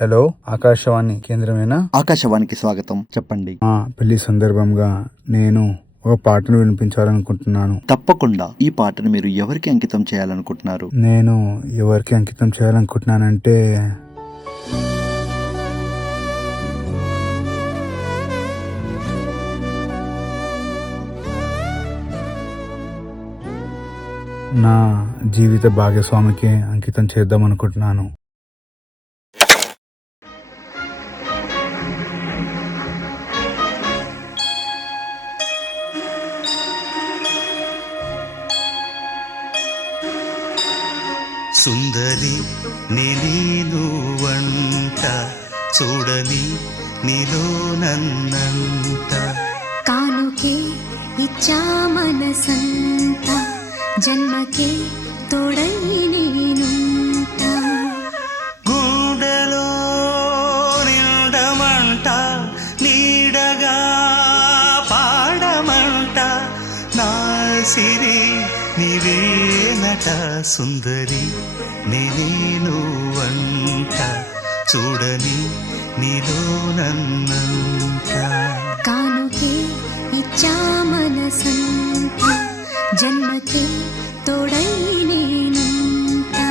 Hello, Akashvani కేంద్రమేనా? ఆకాశవాణికి స్వాగతం. చెప్పండి. పెళ్లి సందర్భంగా నేను ఒక పాటను వినిపించాలనుకుంటున్నాను. తప్పకుండా. ఈ పాటను మీరు ఎవరికి అంకితం చేయాలనుకుంటున్నారు? నేను ఎవరికి అంకితం చేయాలనుకుంటున్నానంటే నా జీవిత భాగస్వామికి అంకితం చేద్దాం అనుకుంటున్నాను. సుందరి నేను వంట చూడని నీలో నన్నంట కానుకే ఇచ్చా మనసంత జన్మకే తోడై నేనుంటా గుండెలో నిండమంట నీడగా పాడమంట నా సిరి నీవేనట సుందరి నేను వంట చూడని నీలో నన్నంట కానుకే ఇచ్చా మనసంత జన్మకే తోడై నేనుంటా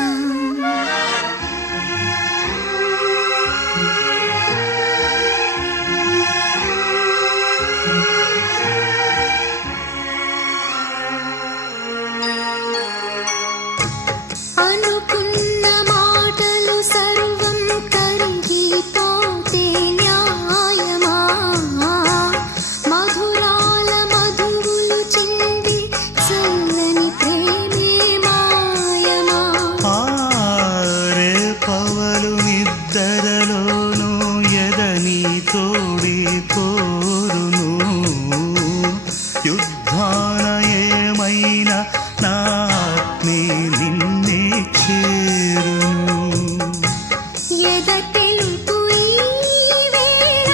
అనుకున్న మాటలు సర్వం కరిగిపోతే న్యాయమా మధురాల మధువులు చింది చల్లని ప్రేమే మాయమా ఆరే పవలు నిద్దరలోను ఎదని తోడి కోరును యుద్ధాన ఏమైనా నా ఆత్మే నిన్నే చేరును ఎద తెలుపు ఈ వేళ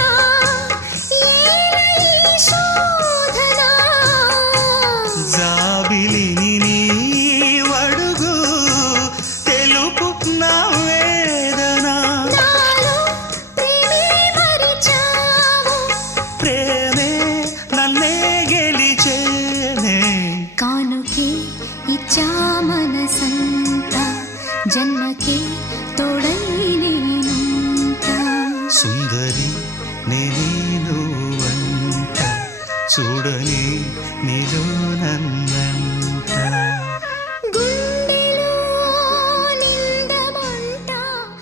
ఏల ఈ శోధన జాబిలిని నీ వడుగు తెలుపు నా వేదన నాలో ప్రేమే మరిచావు ప్రేమే నన్నే గెలిచేనే కానుకే ఇచ్చా మనసంత జన్మకే తోడై నేనుంటా సుందరి నేను వంట చూడని నీలో నన్నంట